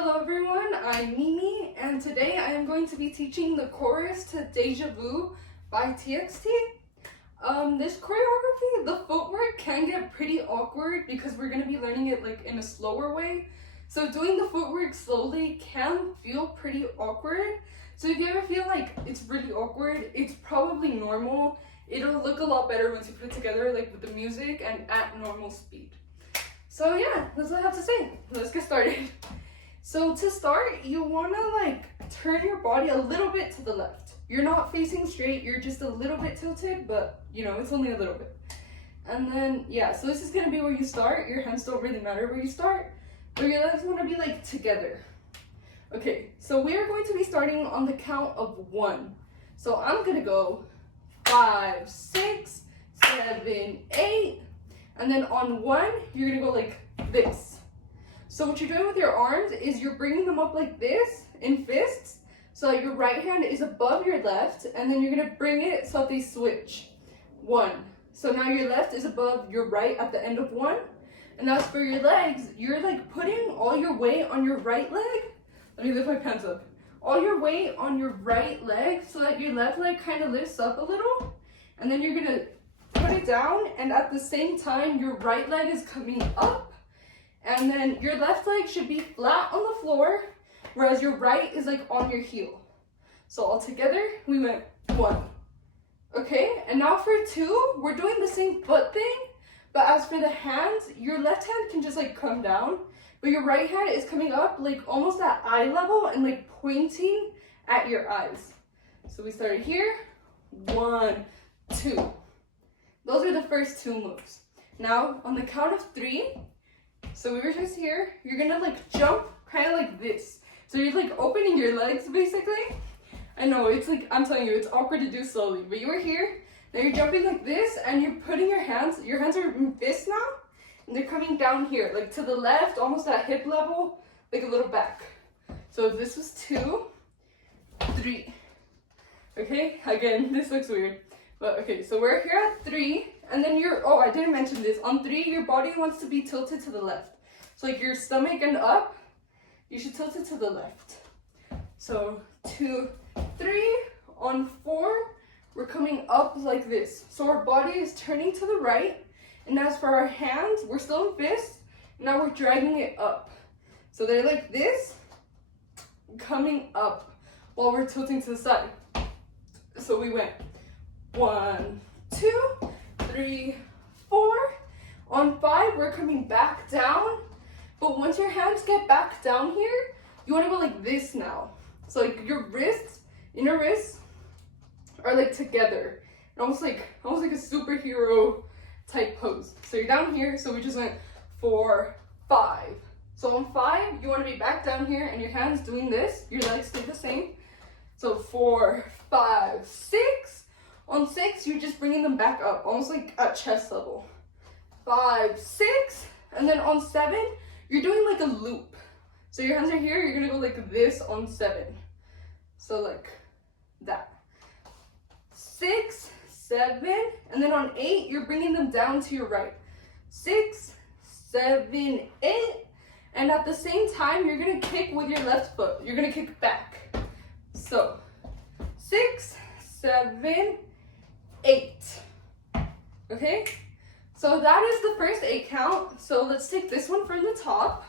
Hello everyone, I'm Mimi, and today I am going to be teaching the chorus to Deja Vu by TXT. This choreography, the footwork can get pretty awkward because we're going to be learning it like in a slower way. So doing the footwork slowly can feel pretty awkward. So if you ever feel like it's really awkward, it's probably normal. It'll look a lot better once you put it together like with the music and at normal speed. So yeah, that's what I have to say. Let's get started. So to start, you want to turn your body a little bit to the left. You're not facing straight, you're just a little bit tilted, but it's only a little bit. And then, yeah, so this is going to be where you start. Your hands don't really matter where you start, but your legs want to be together. Okay, so we are going to be starting on the count of 1. So I'm going to go 5, 6, 7, 8, and then on 1, you're going to go like this. So what you're doing with your arms is you're bringing them up like this in fists, so that your right hand is above your left, and then you're going to bring it so that they switch. 1. So now your left is above your right at the end of 1. And as for your legs, you're putting all your weight on your right leg. Let me lift my pants up. All your weight on your right leg so that your left leg kind of lifts up a little. And then you're going to put it down, and at the same time, your right leg is coming up. And then your left leg should be flat on the floor, whereas your right is on your heel. So all together, we went 1. Okay, and now for 2, we're doing the same foot thing, but as for the hands, your left hand can just come down, but your right hand is coming up almost at eye level and pointing at your eyes. So we started here, 1, 2. Those are the first 2 moves. Now on the count of 3, so we were just here, you're gonna jump kind of like this. So you're opening your legs basically. I know it's I'm telling you, it's awkward to do slowly, but you were here, now you're jumping like this and you're putting your hands are in fists now, and they're coming down here, to the left, almost at hip level, a little back. So if this was 2, 3. Okay, again, this looks weird. But okay, so we're here at 3, and then I didn't mention this. On 3, your body wants to be tilted to the left. So your stomach and up, you should tilt it to the left. So 2, 3. On 4, we're coming up like this. So our body is turning to the right, and as for our hands, we're still in fists. Now we're dragging it up. So they're like this, coming up while we're tilting to the side. So we went 1, 2, 3, 4. On 5, we're coming back down. But once your hands get back down here, you want to go like this now. So your wrists, inner wrists, are together, and almost like a superhero type pose. So you're down here. So we just went 4, 5. So on 5, you want to be back down here, and your hands doing this. Your legs stay the same. So 4, 5, 6. On 6, you're just bringing them back up, almost at chest level. 5, 6, and then on 7, you're doing a loop. So your hands are here, you're gonna go like this on 7. So like that. 6, 7, and then on 8, you're bringing them down to your right. 6, 7, 8, and at the same time, you're gonna kick with your left foot. You're gonna kick back. So 6, 7, 8. Okay, so that is the first 8 count. So let's take this one from the top.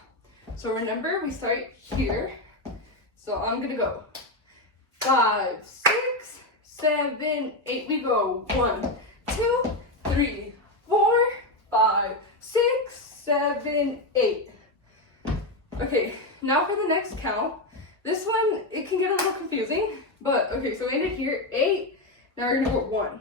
So remember, we start here. So I'm gonna go 5, 6, 7, 8. We go 1, 2, 3, 4, 5, 6, 7, 8. Okay, now for the next count. This one, it can get a little confusing, but okay, so we ended here 8. Now we're gonna go 1.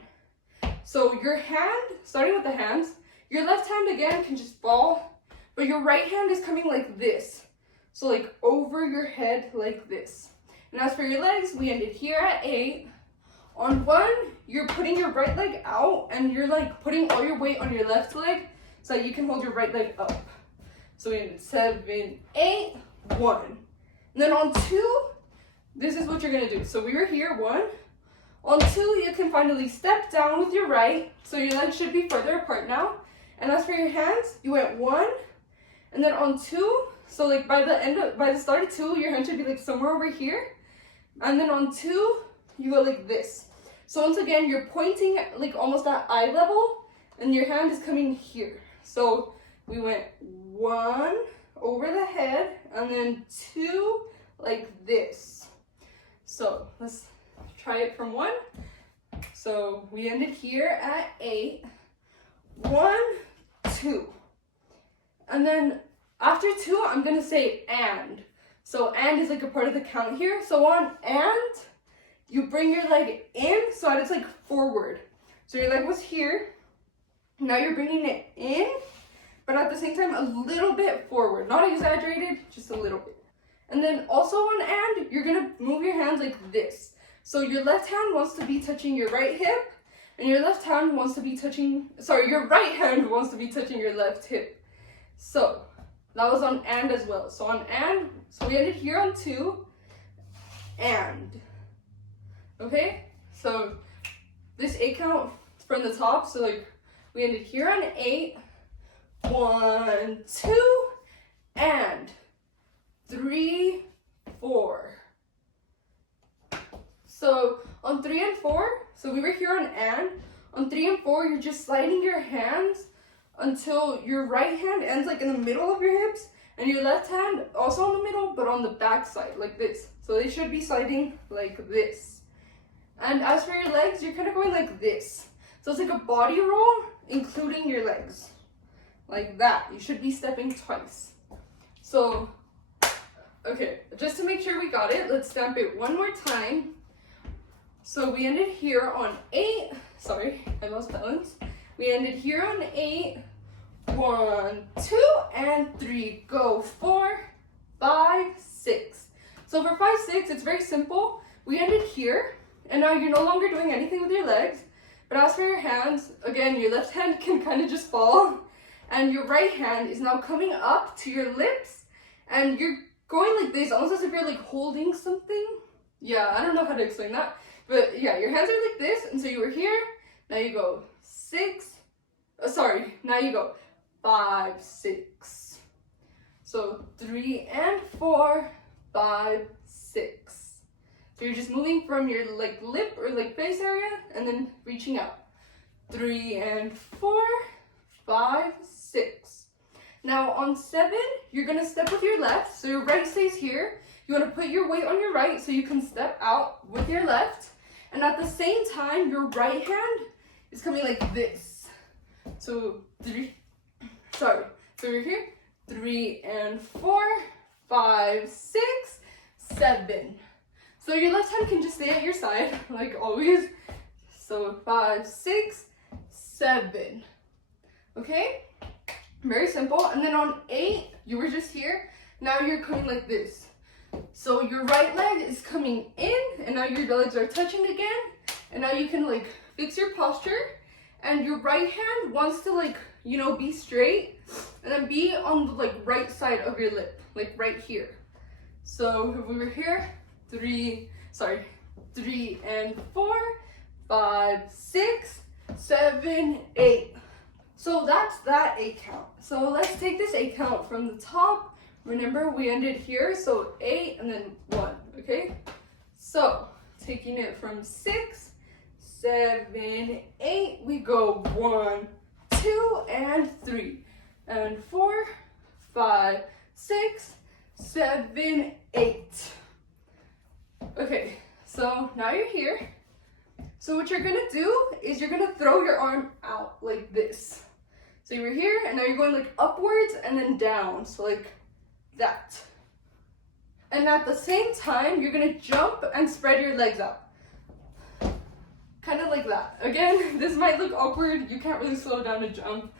So your hand, starting with the hands, your left hand again can just fall, but your right hand is coming like this. So over your head like this. And as for your legs, we ended here at 8. On 1, you're putting your right leg out, and you're putting all your weight on your left leg so that you can hold your right leg up. So we ended 7, 8, 1. And then on 2, this is what you're gonna do. So we were here, 1. On 2, you can finally step down with your right, so your legs should be further apart now. And as for your hands, you went 1, and then on 2, So like by the start of 2, your hand should be like somewhere over here. And then on 2, you go like this. So once again, you're pointing like almost at eye level, and your hand is coming here. So we went 1 over the head, and then 2 like this. So let's try it from 1. So we ended here at 8. 1, 2. And then after 2, I'm gonna say and. So and is like a part of the count here. So on and, you bring your leg in so that it's like forward. So your leg was here. Now you're bringing it in, but at the same time a little bit forward. Not exaggerated, just a little bit. And then also on and, you're gonna move your hands like this. So your left hand wants to be touching your right hip, and your left hand wants to be touching, your right hand wants to be touching your left hip. So that was on and as well. So on and, so we ended here on 2, and. Okay, so this 8 count from the top, so like we ended here on 8, 1, 2, and 3, 4. So on 3 and 4, so we were here on 3 and 4, you're just sliding your hands until your right hand ends like in the middle of your hips, and your left hand also in the middle, but on the back side, like this. So they should be sliding like this. And as for your legs, you're kind of going like this. So it's like a body roll, including your legs. Like that. You should be stepping twice. So, okay, just to make sure we got it, let's stamp it one more time. So we ended here on 8. Sorry, I lost balance. We ended here on 8. 1, 2, and 3. Go. 4, 5, 6. So for 5, 6, it's very simple. We ended here. And now you're no longer doing anything with your legs. But as for your hands, again, your left hand can kind of just fall. And your right hand is now coming up to your lips. And you're going like this, almost as if you're like holding something. Yeah, I don't know how to explain that. But yeah, your hands are like this. And so you were here. Now you go 6. Now you go 5, 6. So 3 and 4, 5, 6. So you're just moving from your like lip or like face area and then reaching out. 3 and 4, 5, 6. Now on 7, you're gonna step with your left. So your right stays here. You wanna put your weight on your right so you can step out with your left. And at the same time, your right hand is coming like this. So so you're here. 3 and 4, 5, 6, 7. So your left hand can just stay at your side, like always. So 5, 6, 7. Okay? Very simple. And then on 8, you were just here. Now you're coming like this. So your right leg is coming in, and now your legs are touching again. And now you can like fix your posture. And your right hand wants to like, be straight. And then be on the like right side of your lip, like right here. So if we were here, 3 and 4, 5, 6, 7, 8. So that's that 8 count. So let's take this 8 count from the top. Remember, we ended here, so 8 and then 1, okay? So taking it from 6, 7, 8, we go 1, 2, and 3, and 4, 5, 6, 7, 8. Okay, so now you're here. So what you're gonna do is you're gonna throw your arm out like this. So you were here, and now you're going like upwards and then down, so like that. And at the same time, you're gonna jump and spread your legs out. Kind of like that. Again, this might look awkward. You can't really slow down to jump.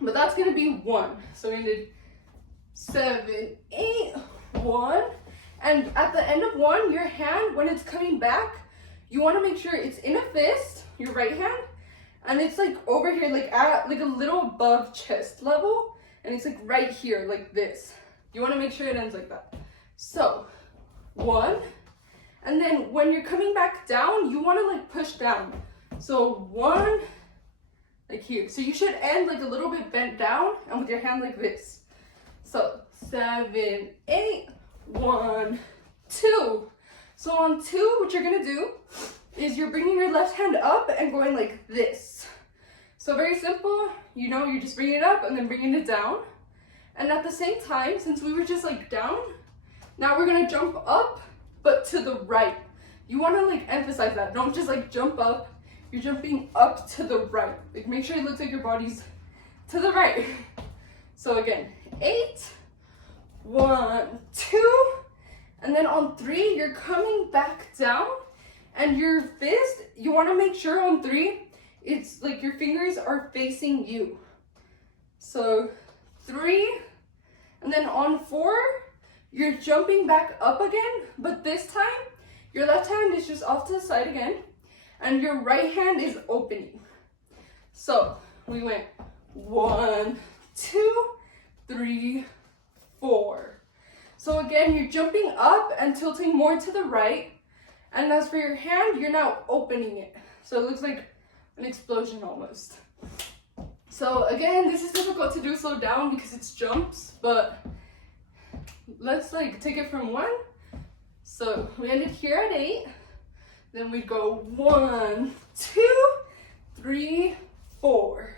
But that's gonna be 1. So we did 7, 8, 1. And at the end of 1, your hand, when it's coming back, you want to make sure it's in a fist, your right hand, and it's like over here, like at like a little above chest level, and it's like right here, like this. You want to make sure it ends like that. So 1, and then when you're coming back down, you want to like push down. So 1, like here. So you should end like a little bit bent down and with your hand like this. So 7, 8. 1, 2. So on 2, what you're gonna do is you're bringing your left hand up and going like this. So very simple, you know, you're just bringing it up and then bringing it down. And at the same time, since we were just like down, now we're gonna jump up, but to the right. You wanna like emphasize that. Don't just like jump up. You're jumping up to the right. Like make sure it looks like your body's to the right. So again, 8, 1, 2, and then on 3, you're coming back down, and your fist, you wanna make sure on 3, it's like your fingers are facing you. So 3, and then on 4, you're jumping back up again, but this time, your left hand is just off to the side again, and your right hand is opening. So we went 1, 2, 3, 4. So again, you're jumping up and tilting more to the right, and as for your hand, you're now opening it. So it looks like an explosion almost. So again, this is difficult to do slow down because it's jumps, but let's like take it from 1. So we ended here at 8, then we go 1, 2, 3, 4,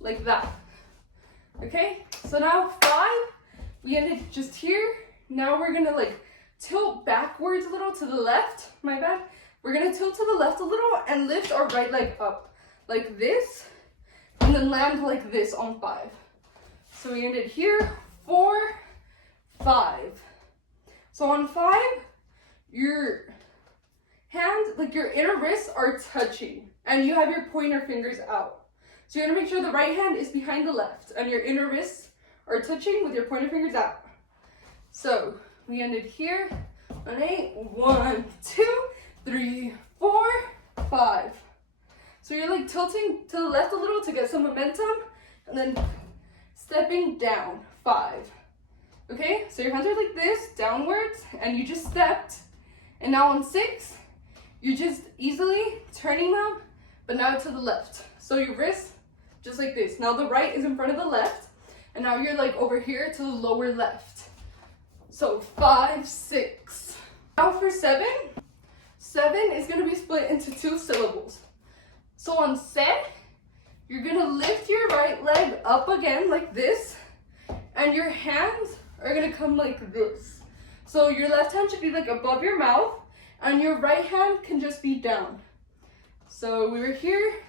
like that. Okay, so now 5, we ended just here. Now we're gonna like tilt backwards a little to the left, my bad. We're gonna tilt to the left a little and lift our right leg up like this, and then land like this on 5. So we ended here, 4, 5. So on 5, your hands, like your inner wrists are touching, and you have your pointer fingers out. So you're gonna make sure the right hand is behind the left, and your inner wrists are touching with your pointer fingers out. So we ended here on 8, 1, 2, 3, 4, 5. So you're like tilting to the left a little to get some momentum, and then stepping down, 5. Okay, so your hands are like this, downwards, and you just stepped. And now on 6, you're just easily turning them, but now to the left. So your wrists, just like this. Now the right is in front of the left, and now you're like over here to the lower left. So 5, 6. Now for 7, 7 is gonna be split into 2 syllables. So on set, you're gonna lift your right leg up again like this, and your hands are gonna come like this. So your left hand should be like above your mouth, and your right hand can just be down. So we were here,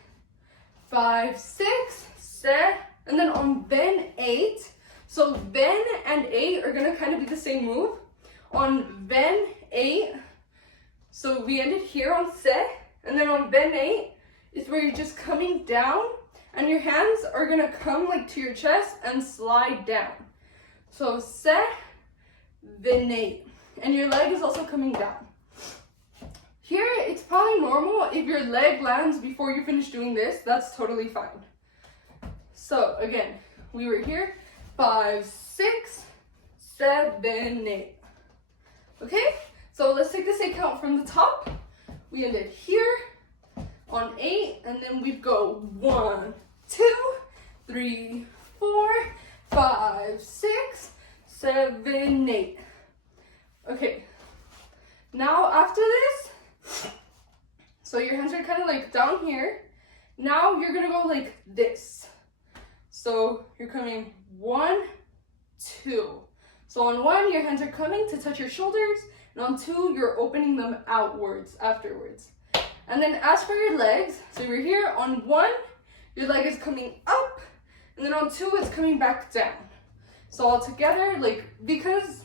5, 6, set, and then on then 8. So then and 8 are gonna kind of be the same move. On then 8, so we ended here on set, and then on then 8 is where you're just coming down, and your hands are gonna come like to your chest and slide down. So set, then 8, and your leg is also coming down. Here, it's probably normal if your leg lands before you finish doing this. That's totally fine. So again, we were here, 5, 6, 7, 8. Okay, so let's take this 8 count from the top. We ended here on 8, and then we'd go 1, 2, 3, 4, 5, 6, 7, 8. Okay, now after this, so your hands are kind of like down here. Now you're gonna go like this. So you're coming 1, 2. So on 1, your hands are coming to touch your shoulders, and on 2, you're opening them outwards afterwards. And then as for your legs, so you're here on 1, your leg is coming up, and then on 2, it's coming back down. So all together, like, because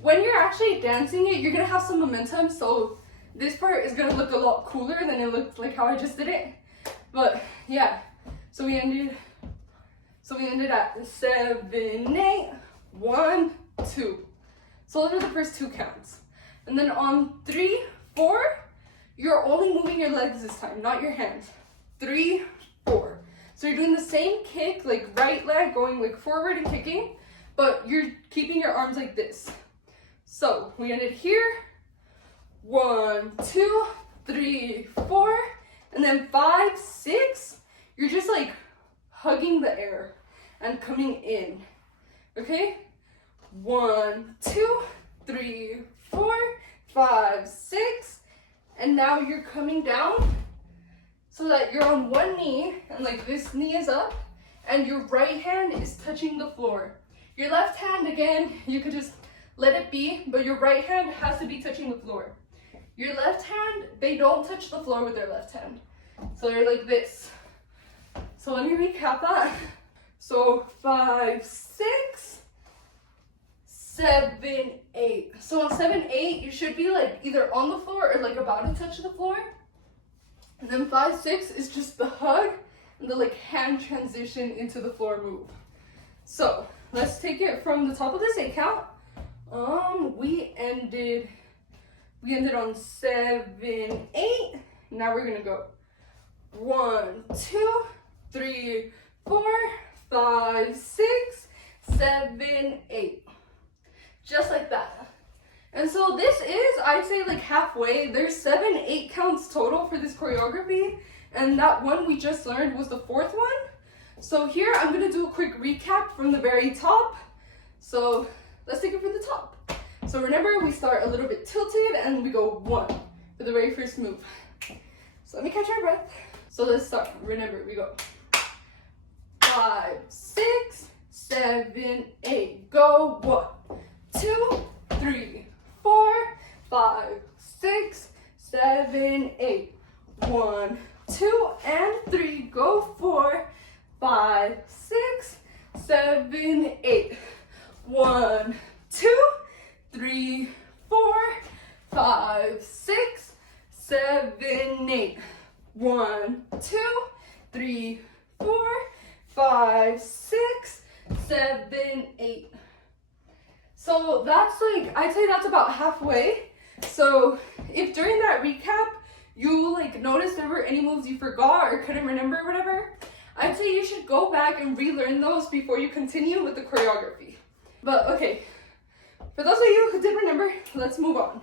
when you're actually dancing it, you're gonna have some momentum, so this part is gonna look a lot cooler than it looked like how I just did it. But yeah, so we ended at 7, 8, 1, 2. So those are the first 2 counts. And then on 3, 4, you're only moving your legs this time, not your hands. 3, 4. So you're doing the same kick, like right leg going like forward and kicking, but you're keeping your arms like this. So we ended here, 1, 2, 3, 4, and then 5, 6, you're just like hugging the air and coming in. Okay? 1, 2, 3, 4, 5, 6. And now you're coming down so that you're on one knee and like this knee is up and your right hand is touching the floor. Your left hand, again, you could just let it be, but your right hand has to be touching the floor. Your left hand, they don't touch the floor with their left hand. So they're like this. So let me recap that. So 5, 6, 7, 8. So on 7, 8, you should be like either on the floor or like about to touch the floor. And then 5, 6 is just the hug and the like hand transition into the floor move. So let's take it from the top of this 8 count. We ended on 7, 8. Now we're gonna go 1, 2, 3, 4, 5, 6, 7, 8. Just like that. And so this is, I'd say, like halfway. There's 7, 8 counts total for this choreography. And that one we just learned was the 4th one. So here I'm gonna do a quick recap from the very top. So let's take it from the top. So remember, we start a little bit tilted and we go 1 for the very first move. So let me catch our breath. So let's start. Remember, we go 5, 6, 7, 8. Go 1, 2, 3, 4, 5, 6, 7, 8. 1, 2, and 3. Go 4, 5, 6, 7, 8. 1, 2, 3, 4, 5, 6, 7, 8. 1, 2, 3, 4, 5, 6, 7, 8. So that's like, I'd say that's about halfway. So if during that recap you like noticed there were any moves you forgot or couldn't remember or whatever, I'd say you should go back and relearn those before you continue with the choreography. But okay, for those of you who did remember, let's move on.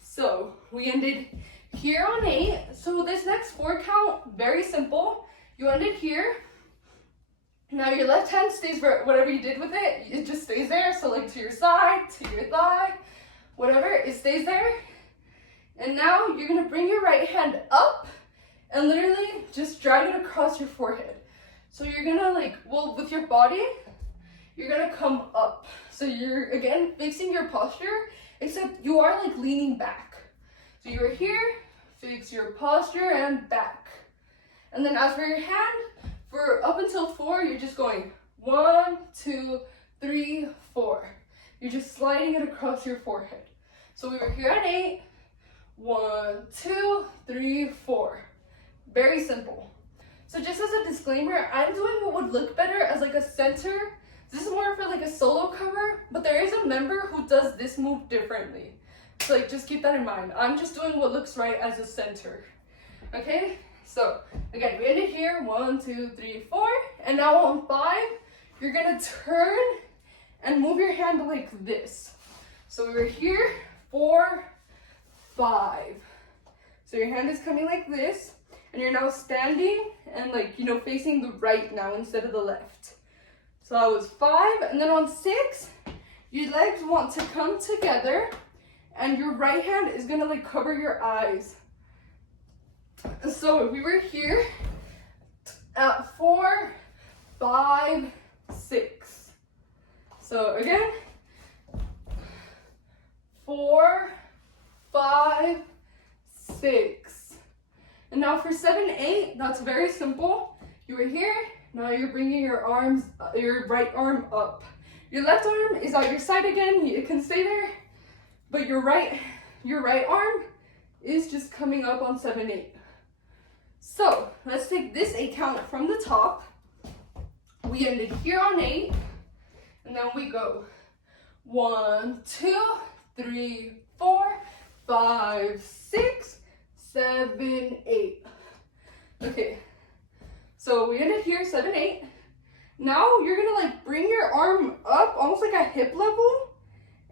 So we ended here on 8. So this next 4 count, very simple. You ended here. Now your left hand stays for whatever you did with it. It just stays there. So like to your side, to your thigh, whatever, it stays there. And now you're gonna bring your right hand up and literally just drag it across your forehead. So you're gonna like, well, with your body, you're gonna come up. So you're, again, fixing your posture, except you are like leaning back. So you're here, fix your posture and back. And then as for your hand, for up until 4, you're just going 1, 2, 3, 4. You're just sliding it across your forehead. So we were here at 8, 1, 2, 3, 4. Very simple. So just as a disclaimer, I'm doing what would look better as like a center. This is more for like a solo cover, but there is a member who does this move differently. So like just keep that in mind. I'm just doing what looks right as a center. Okay? So again, we ended here, 1, 2, 3, 4. And now on 5, you're gonna turn and move your hand like this. So we were here, 4, 5. So your hand is coming like this, and you're now standing and like, you know, facing the right now instead of the left. So that was 5, and then on 6, your legs want to come together, and your right hand is gonna like cover your eyes. So we were here at 4, 5, 6. So again, 4, 5, 6. And now for 7, 8, that's very simple. You were here, now you're bringing your arms, your right arm up. Your left arm is at your side again, it can stay there, but your right arm is just coming up on 7, 8. So let's take this 8 count from the top. We ended here on 8, and then we go 1, 2, 3, 4, 5, 6, 7, 8. Okay, so we ended here, 7, 8. Now you're gonna like bring your arm up almost like at hip level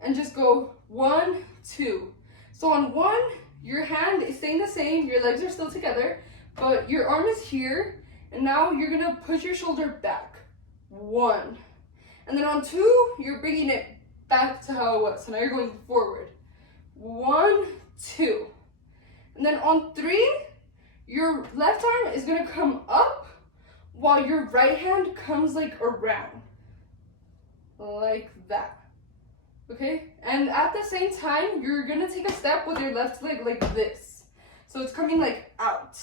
and just go 1, 2. So on 1, your hand is staying the same, your legs are still together, but your arm is here, and now you're gonna push your shoulder back. 1. And then on 2, you're bringing it back to how it was. So now you're going forward. 1, 2. And then on 3, your left arm is gonna come up while your right hand comes like around. Like that. Okay? And at the same time, you're gonna take a step with your left leg like this. So it's coming like out.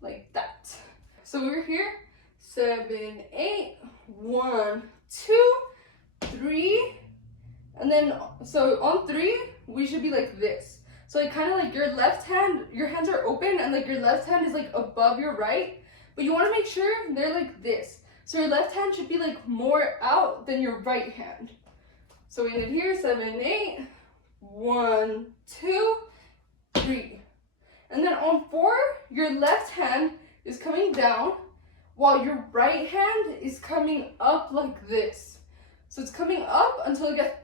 Like that. So we're here. 7, 8. 1, 2, 3. And then, so on 3, we should be like this. So like kind of like your left hand, your hands are open and like your left hand is like above your right. But you want to make sure they're like this. So your left hand should be like more out than your right hand. So we ended here, 7, 8. 1, 2, 3. And then on 4, your left hand is coming down while your right hand is coming up like this. So it's coming up until it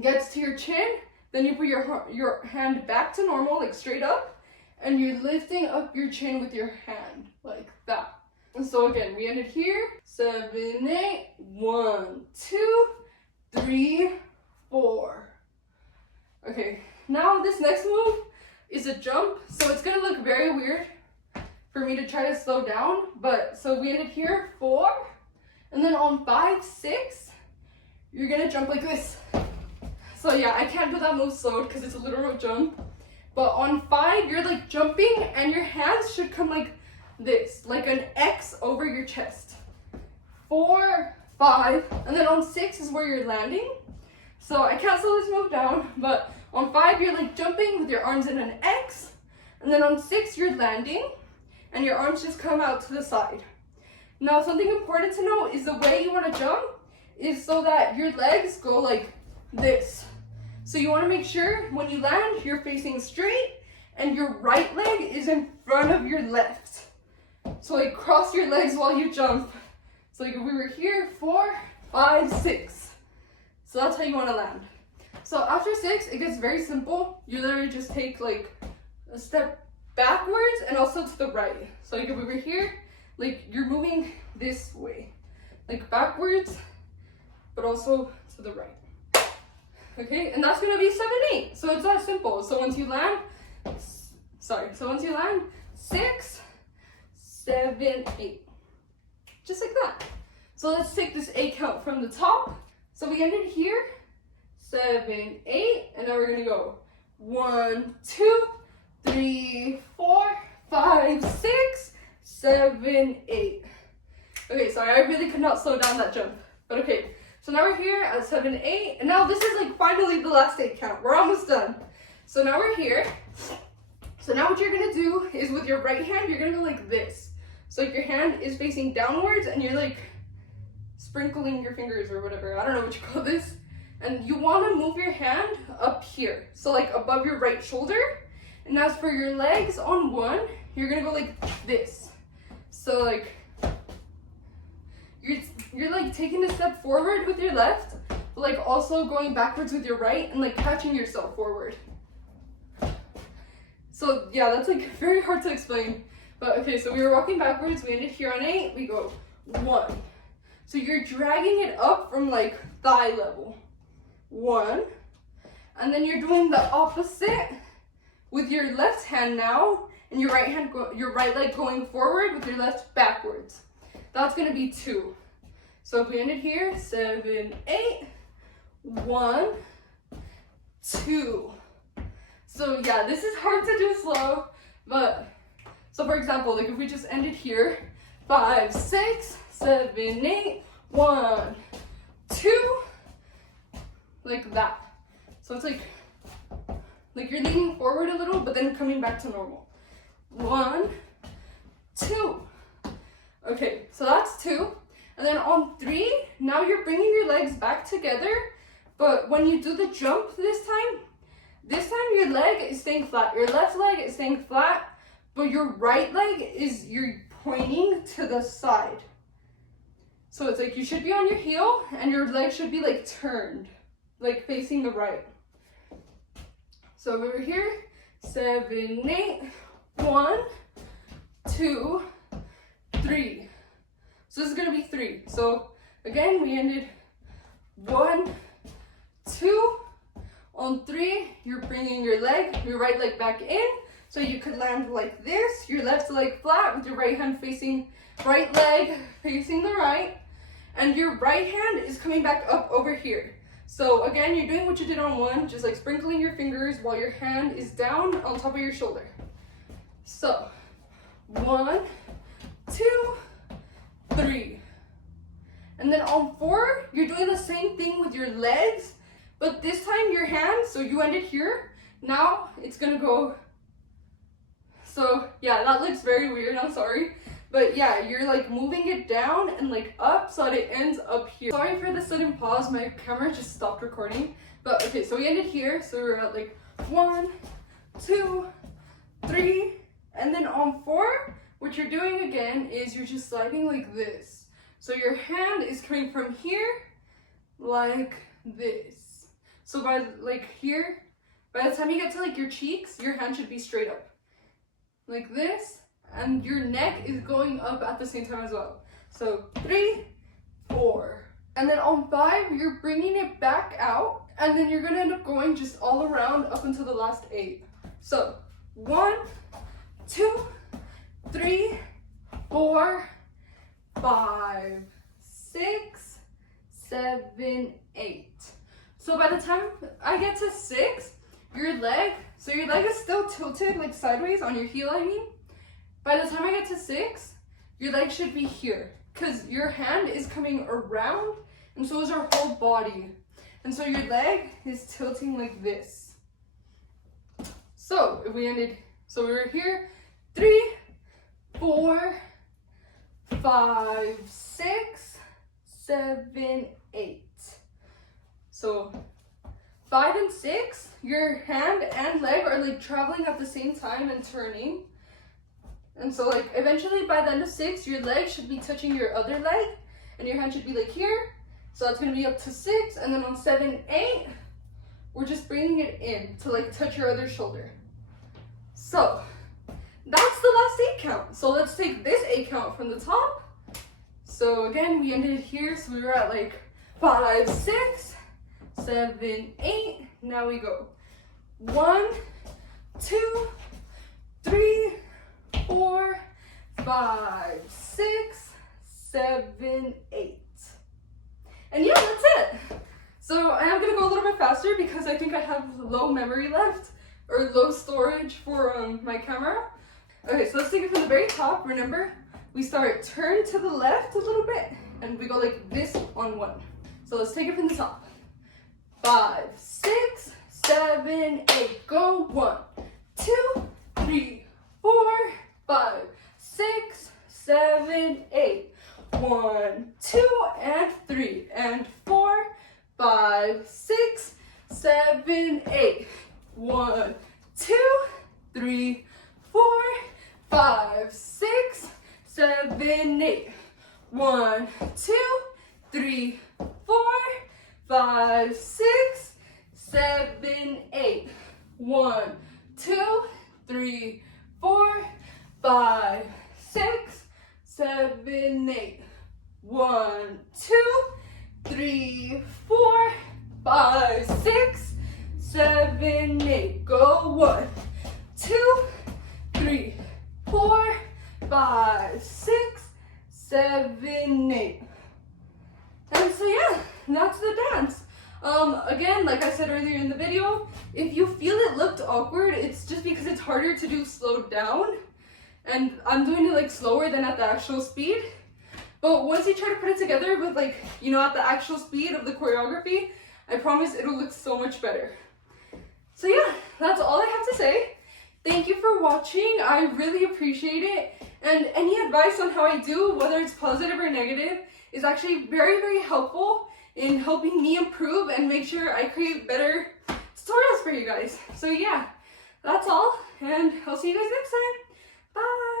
gets to your chin. Then you put your hand back to normal, like straight up, and you're lifting up your chin with your hand, like that. And so again, we ended here, 7, 8, 1, 2, 3, 4. Okay, now this next move is a jump, so it's gonna look very weird for me to try to slow down, but so we ended here, 4, and then on 5, 6, you're gonna jump like this. So yeah, I can't do that move slowed because it's a literal jump, but on 5, you're like jumping and your hands should come like this, like an X over your chest. 4, 5, and then on 6 is where you're landing. So I can't slow this move down, but on 5, you're like jumping with your arms in an X, and then on 6, you're landing, and your arms just come out to the side. Now, something important to know is the way you want to jump is so that your legs go like this. So you want to make sure when you land, you're facing straight, and your right leg is in front of your left. So like cross your legs while you jump. So like if we were here, 4, 5, 6. So that's how you want to land. So after 6, it gets very simple. You literally just take like a step backwards and also to the right. So like if we were here, like you're moving this way, like backwards, but also to the right. Okay, and that's gonna be 7, 8. So it's that simple. So once you land, so once you land, 6, 7, 8. Just like that. So let's take this 8 count from the top. So we ended here, 7, 8, and now we're gonna go 1, 2, 3, 4, 5, 6, 7, 8. Okay, sorry, I really could not slow down that jump, but okay. So now we're here at 7, 8, and now this is like finally the last 8 count. We're almost done. So now we're here. So now what you're gonna do is with your right hand, you're gonna go like this. So like your hand is facing downwards and you're like sprinkling your fingers or whatever. I don't know what you call this. And you wanna move your hand up here. So like above your right shoulder. And as for your legs on 1, you're gonna go like this. So like, you're like taking a step forward with your left, but like also going backwards with your right and like catching yourself forward. So yeah, that's like very hard to explain. But okay, so we were walking backwards, we ended here on 8, we go 1. So you're dragging it up from like thigh level. 1. And then you're doing the opposite with your left hand now, and your right hand, your right leg going forward with your left backwards. That's gonna be 2. So if we ended here, 7, 8, 1, 2. So yeah, this is hard to do slow, but so for example, like if we just ended here, 5, 6, 7, 8, 1, 2, like that. So it's like you're leaning forward a little, but then coming back to normal. 1, 2. Okay, so that's 2. And then on 3, now you're bringing your legs back together, but when you do the jump this time your leg is staying flat. Your left leg is staying flat, but your right leg you're pointing to the side. So it's like you should be on your heel and your leg should be like turned, like facing the right. So over here, 7, 8, 1, 2, 3. So this is gonna be 3. So again, we ended 1, 2. On 3, you're bringing your right leg back in. So you could land like this, your left leg flat with your right hand facing, right leg facing the right. And your right hand is coming back up over here. So again, you're doing what you did on 1, just like sprinkling your fingers while your hand is down on top of your shoulder. So 1, 2, 3. And then on 4, you're doing the same thing with your legs, but this time your hands, so you ended here, now it's gonna go, so yeah, that looks very weird, I'm sorry. But yeah, you're like moving it down and like up so that it ends up here. Sorry for the sudden pause, my camera just stopped recording. But okay, so we ended here, so we're at like 1, 2, 3, and then on 4, what you're doing again is you're just sliding like this. So your hand is coming from here, like this. So by like here, by the time you get to like your cheeks, your hand should be straight up. Like this. And your neck is going up at the same time as well. So 3, 4. And then on 5, you're bringing it back out. And then you're gonna end up going just all around up until the last 8. So 1, 2, 3, 4, 5, 6, 7, 8. So by the time I get to 6, your leg is still tilted like sideways on your heel, I mean. By the time I get to 6, your leg should be here because your hand is coming around and so is our whole body. And so your leg is tilting like this. So if we ended, so we were here, 3, 4, 5, 6, 7, 8. So 5 and 6, your hand and leg are like traveling at the same time and turning. And so like eventually by the end of 6, your leg should be touching your other leg and your hand should be like here. So that's gonna be up to 6. And then on 7, 8, we're just bringing it in to like touch your other shoulder. So that's the last 8 count. So let's take this 8 count from the top. So again, we ended here. So we were at like 5, 6, 7, 8. Now we go 1, 2, 3, 4, 5, 6, 7, 8. And yeah, that's it. So I am gonna go a little bit faster because I think I have low memory left or low storage for my camera. Okay, so let's take it from the very top. Remember, we start turn to the left a little bit and we go like this on 1. So let's take it from the top. 5, 6, 7, 8. Go 1, 2, 3, 4, 5, 6, 7, 8. 1, 2, and 3, and 4, 5, 6, 7, 8. 1, 2, 3, 4, 5, 6, 7, 8. 1, 2, 3, 4, 5, 6, 7, 8. 1, 2, 3, 4, 5, 6, 7, 8. 1, 2, 3, 4, 5, 6, 7, 8. Go 1, 2, 3, 4, 5, 6, 7, 8. And so yeah, that's the dance. Again, like I said earlier in the video, if you feel it looked awkward, it's just because it's harder to do slowed down. And I'm doing it like slower than at the actual speed. But once you try to put it together with like, you know, at the actual speed of the choreography, I promise it'll look so much better. So yeah, that's all I have to say. Thank you for watching. I really appreciate it. And any advice on how I do, whether it's positive or negative, is actually very, very helpful in helping me improve and make sure I create better tutorials for you guys. So yeah, that's all. And I'll see you guys next time. Bye.